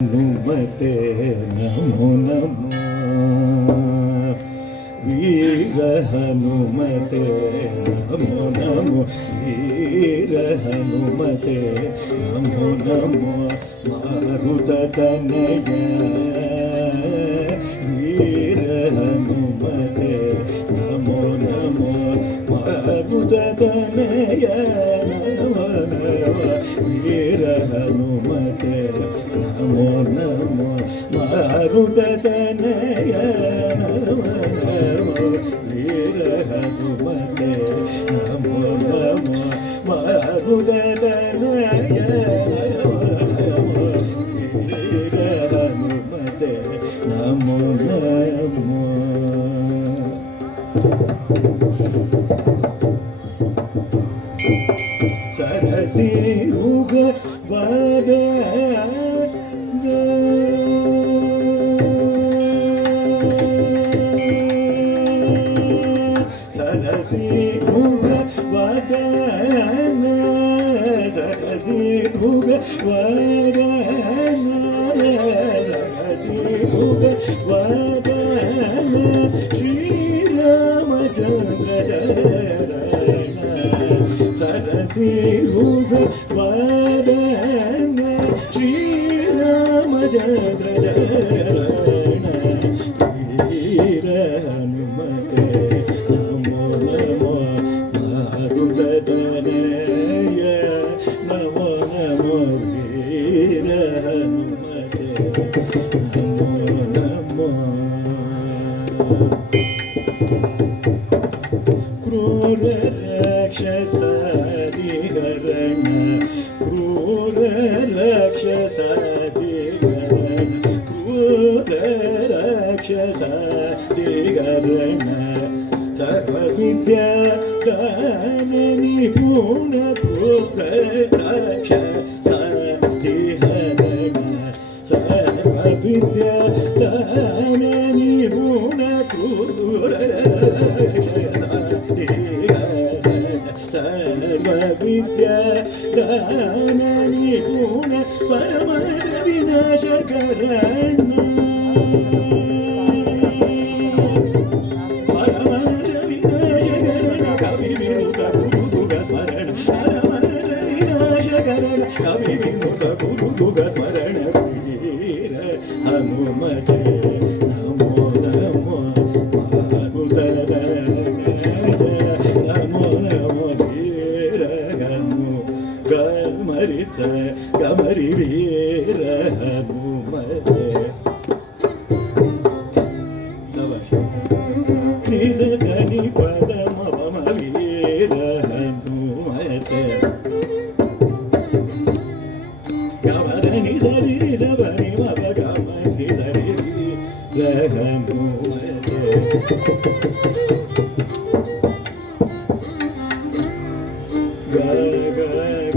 ಹನುಮತೆ ನಮೋ ನಮೋ ವೀರ ಹನುಮತೆ ನಮೋ ನಮೋ ವೀರ ಹನುಮತೆ ನಮೋ ನಮೋ ಮಾರುತ ತನಯ ವೀರ ಹನುಮತೆ ನಮೋ ನಮೋ ಮಾರುತ ತನಯ ನಮೋ ನಮೋ ವೀರ ಹನುಮತೆ ನಮೋ ನಮೋ ಮಾರುತ ತನಯ ನಮೋ ನಮೋ ವೀರ ಹನುಮತೆ ನಮೋ ನಮೋ ಮಾರುತ ತನಯ ನಮೋ ನಮೋ ವೀರ ಹನುಮತೆ ನಮೋ ನಮೋ ಸರಸಿ ಉಗ ವದ ಸರಸಿ ಉಗ ವದನ ಸರಸಿ ಉಗ ವದನ ಸರಸಿ ಉಗ ವದನ ಶ್ರೀರಾಮಚಂದ್ರ ಜರಣ ಸರಸಿ ಉಗ ವದನ ಶ್ರೀರಾಮಚಂದ್ರ ಜರಣ ವೀರ ಹನುಮತೆ ನಮೋ ನಮೋ ಮಾರುತ ತನಯ ನಮೋ ನಮೋ ವೀರ ಹನುಮತೆ ನಮೋ ನಮೋ ಕ್ರೂರ ರಾಕ್ಷಸಾದಿಹರಣ ಕ್ರೂರ ರಾಕ್ಷಸಾದಿಹರಣ ಕ್ರೂರ ರಾಕ್ಷಸಾದಿಹರಣ ಸರ್ವವಿದ್ಯಾ ದಾನ ನಿಪುಣ ಕ್ರೂರ ರಾಕ್ಷಸಾದಿಹರಣ ಸರ್ವವಿದ್ಯಾ ದಾನ ನಿಪುಣ ಕ್ರೂರ ಸರ್ವವಿದ್ಯಾ ದಾನ ನಿಪುಣ ಪರಮ ವಿನಾಶಕರಣ ಪರಮ ವಿನಾಶಕರಣ ಕವಿ ವಿನುತ ಗುರು ದುಗ ಸ್ಮರಣ ಪರಮ ವಿನಾಶಕರಣ ಕವಿ ವಿನುತ ಗುರು ದುಗ ಸ್ಮರಣ ವೀರ ಹನುಮತೆ ನಮೋ ನಮೋ ಮಾರುತ ನಮೋ ನಮೋ ವೀರ ಹನು ಗಮರಿತ ಗಮರಿ ವೀರ ಹನುಮತೆ ನಿಜ ಕನಿ ಪದ ಮಮ ವೀರ ಹನುಮತೆ ಗಮದ ನಿಜರಿ ನಿಜ ಬನಿ ಮಗ ಗಮ ನಿಜರಿ ವೀರ ಹನುಮತೆ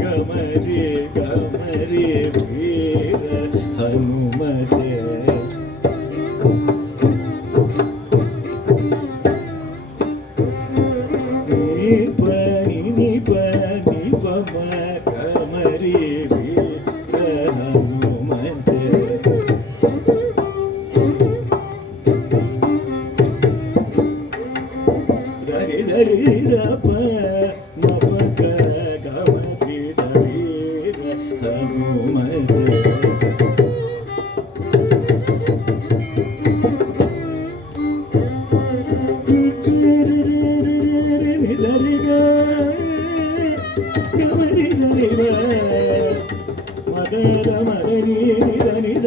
ಗಮರಿ ಗಮರಿ ವೀರ ಹನುಮತೆ ನಿಪ ನಿಪ ನಿಪ ಮ ಗಮರಿ ವೀರ ಹನುಮತೆ ಧರಿ ಧರಿ ಜಪ ಮಪ ಗಮರಿ ವೀರ ಹನುಮತೆ ನಿಜರಿ ಗಮರಿ ಸರಿ ಮದರ ಮದನಿ ನಿಧ ನಿಜ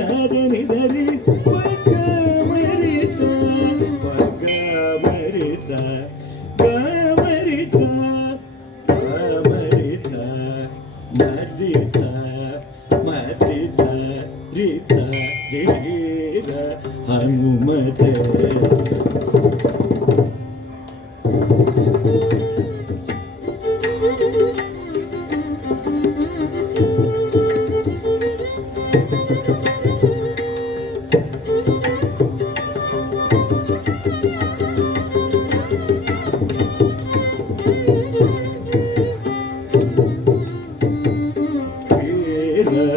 ನಿಜರಿ ಪಗ ಮರಿಸ ಗಮರಿಸ ಗಮರಿಸ ಮರಿಸ ಮರಿಸ ರಿಸ ವೀರ ಹನುಮತೆ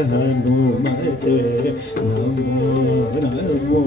ಹನುಮತೆ ನಮೋ ನಮೋ